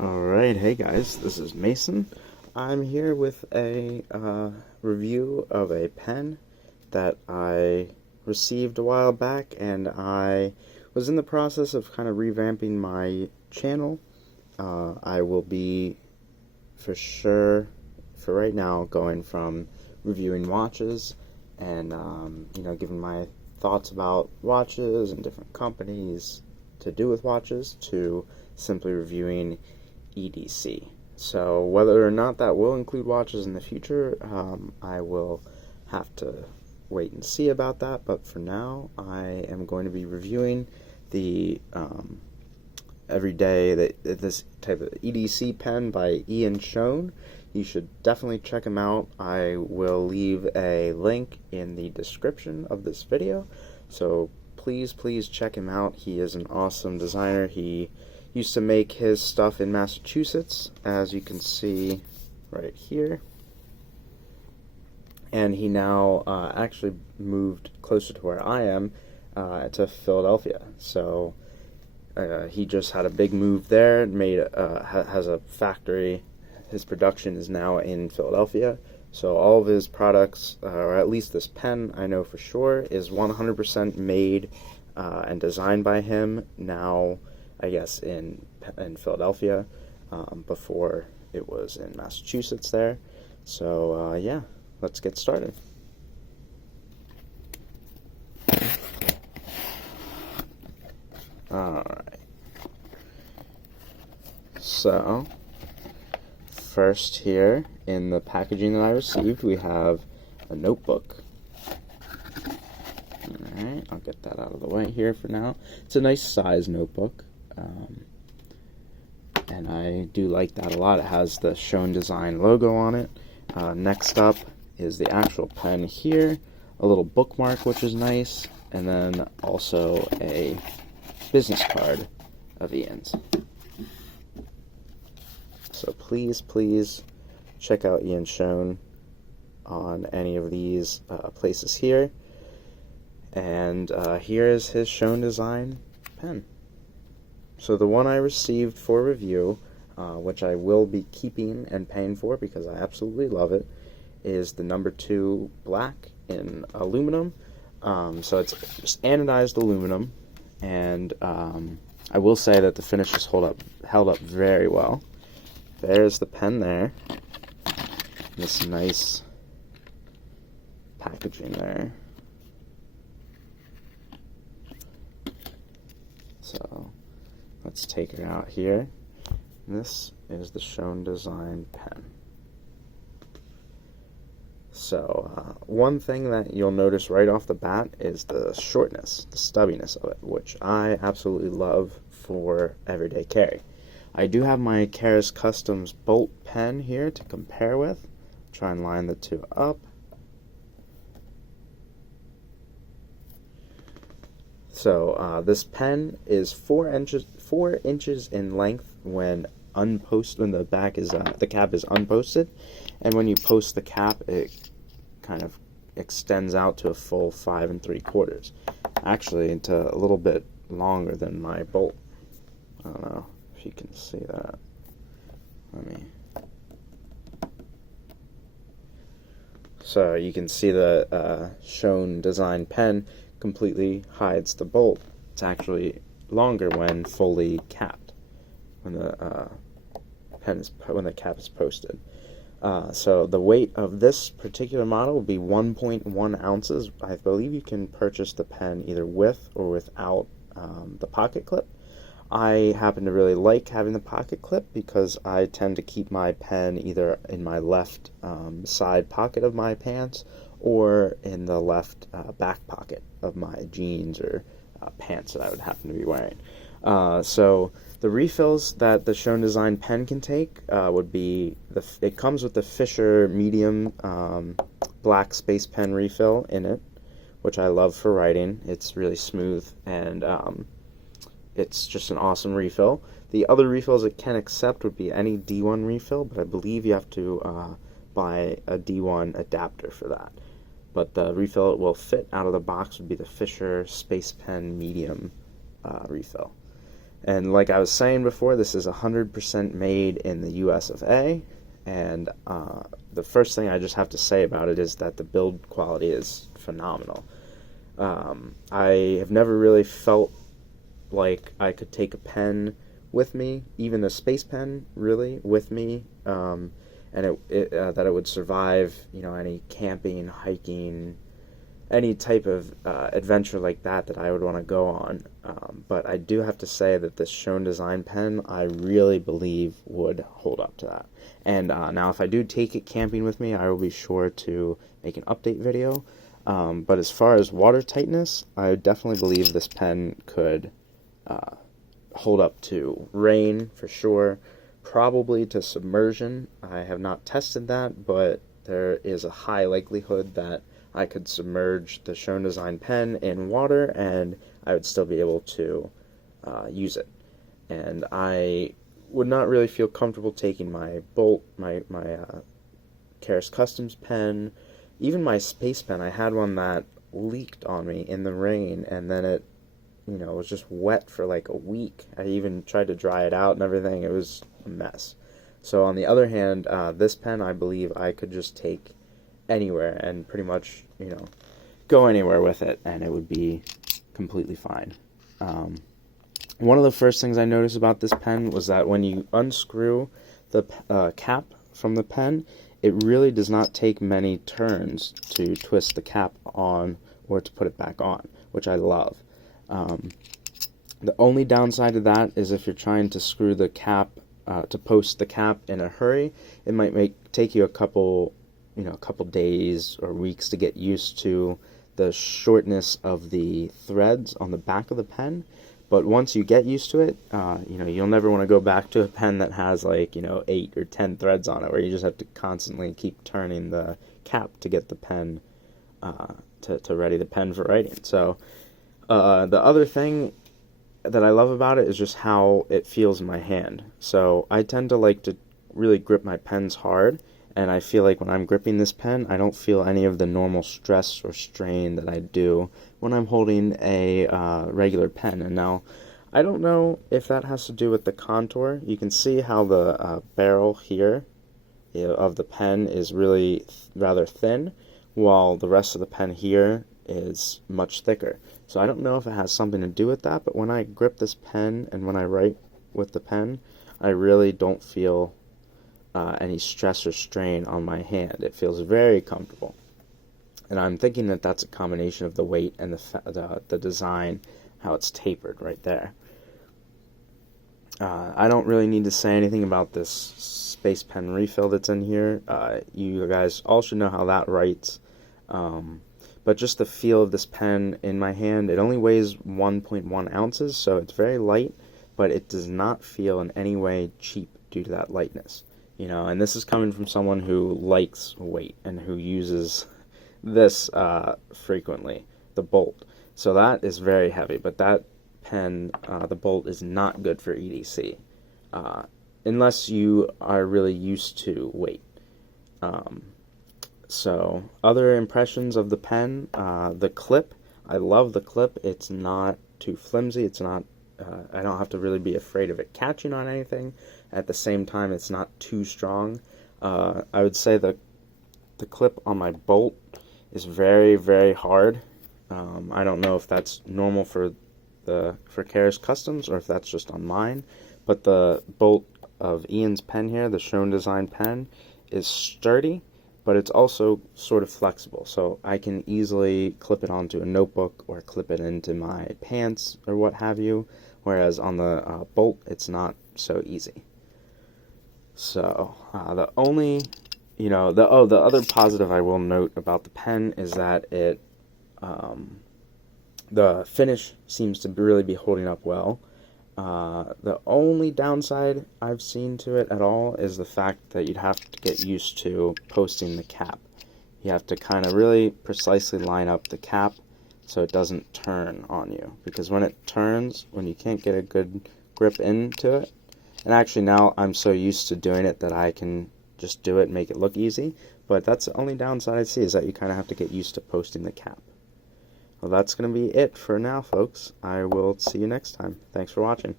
Alright, hey guys, this is Mason. I'm here with a review of a pen that I received a while back, and I was in the process of kind of revamping my channel. I will be, for sure, for right now, going from reviewing watches and, giving my thoughts about watches and different companies to do with watches, to simply reviewing EDC. So whether or not that will include watches in the future, I will have to wait and see about that, but for now I am going to be reviewing the every day this type of EDC pen by Schon. You should definitely check him out. I will leave a link in the description of this video, so please check him out. He is an awesome designer. He used to make his stuff in Massachusetts, as you can see right here, and he now actually moved closer to where I am, to Philadelphia. So he just had a big move there, has a factory. His production is now in Philadelphia, so all of his products, or at least this pen, I know for sure, is 100% made and designed by him now, I guess, in Philadelphia. Before it was in Massachusetts there. So yeah, let's get started. Alright. So, first here in the packaging that I received, we have a notebook. Alright, I'll get that out of the way here for now. It's a nice size notebook, and I do like that a lot. It has the Schon design logo on it. Next up is the actual pen here, a little bookmark, which is nice, and then also a business card of Ian's. So please check out Ian Schon on any of these places here. And here is his Schon design pen. So the one I received for review, which I will be keeping and paying for because I absolutely love it, is the number 2 black in aluminum. So it's just anodized aluminum, and I will say that the finishes held up very well. There's the pen there. This nice packaging there. So let's take it out here. This is the Schon design pen. So one thing that you'll notice right off the bat is the shortness, the stubbiness of it, which I absolutely love for everyday carry. I do have my Karas Customs Bolt pen here to compare with. Try and line the two up. So this pen is 4 inches in length when unposted. When the cap is unposted, and when you post the cap, it kind of extends out to a full 5 3/4. Actually, into a little bit longer than my Bolt. I don't know if you can see that. So you can see the Schon design pen completely hides the Bolt. It's actually longer when fully capped, when the cap is posted. So the weight of this particular model will be 1.1 ounces. I believe you can purchase the pen either with or without the pocket clip. I happen to really like having the pocket clip because I tend to keep my pen either in my left side pocket of my pants or in the left back pocket of my jeans or pants that I would happen to be wearing. So the refills that the Schon design pen can take would be, it comes with the Fisher medium black space pen refill in it, which I love for writing. It's really smooth, and it's just an awesome refill. The other refills it can accept would be any D1 refill, but I believe you have to buy a D1 adapter for that. But the refill it will fit out of the box would be the Fisher Space Pen Medium refill. And like I was saying before, this is 100% made in the US of A, and the first thing I just have to say about it is that the build quality is phenomenal. I have never really felt like I could take a pen with me, even a space pen, really, with me, and that it would survive, any camping, hiking, any type of adventure like that I would want to go on. But I do have to say that this Schon design pen, I really believe would hold up to that. And now if I do take it camping with me, I will be sure to make an update video. But as far as water tightness, I definitely believe this pen could hold up to rain for sure, probably to submersion. I have not tested that, but there is a high likelihood that I could submerge the Schon design pen in water and I would still be able to use it. And I would not really feel comfortable taking my Bolt, my Karas Customs pen, even my space pen. I had one that leaked on me in the rain, and then it was just wet for like a week. I even tried to dry it out and everything. It was a mess. So on the other hand, this pen, I believe I could just take anywhere and pretty much, go anywhere with it, and it would be completely fine. One of the first things I noticed about this pen was that when you unscrew the cap from the pen, it really does not take many turns to twist the cap on or to put it back on, which I love. The only downside to that is if you're trying to screw the cap, to post the cap in a hurry, it might take you a couple days or weeks to get used to the shortness of the threads on the back of the pen. But once you get used to it, you'll never want to go back to a pen that has 8 or 10 threads on it, where you just have to constantly keep turning the cap to get the pen, to ready the pen for writing. So the other thing that I love about it is just how it feels in my hand. So I tend to like to really grip my pens hard, and I feel like when I'm gripping this pen, I don't feel any of the normal stress or strain that I do when I'm holding a regular pen. And now, I don't know if that has to do with the contour. You can see how the barrel here of the pen is really rather thin, while the rest of the pen here is much thicker. So I don't know if it has something to do with that, but when I grip this pen and when I write with the pen, I really don't feel any stress or strain on my hand. It feels very comfortable. And I'm thinking that that's a combination of the weight and the design, how it's tapered right there. I don't really need to say anything about this space pen refill that's in here. You guys all should know how that writes. But just the feel of this pen in my hand, it only weighs 1.1 ounces, so it's very light, but it does not feel in any way cheap due to that lightness. And this is coming from someone who likes weight and who uses this frequently, the Bolt. So that is very heavy, but that pen, the Bolt, is not good for EDC, unless you are really used to weight. So other impressions of the pen, the clip, I love the clip. It's not too flimsy. It's not, I don't have to really be afraid of it catching on anything. At the same time, it's not too strong. I would say the clip on my Bolt is very, very hard. I don't know if that's normal for Karas Customs or if that's just on mine, but the Bolt of Ian's pen here, the Schon design pen, is sturdy, but it's also sort of flexible, so I can easily clip it onto a notebook or clip it into my pants or what have you, whereas on the Bolt, it's not so easy. So the only, the other positive I will note about the pen is that it, the finish seems to really be holding up well. The only downside I've seen to it at all is the fact that you'd have to get used to posting the cap. You have to kind of really precisely line up the cap so it doesn't turn on you. Because when it turns, when you can't get a good grip into it, and actually now I'm so used to doing it that I can just do it and make it look easy, but that's the only downside I see, is that you kind of have to get used to posting the cap. Well, that's going to be it for now, folks. I will see you next time. Thanks for watching.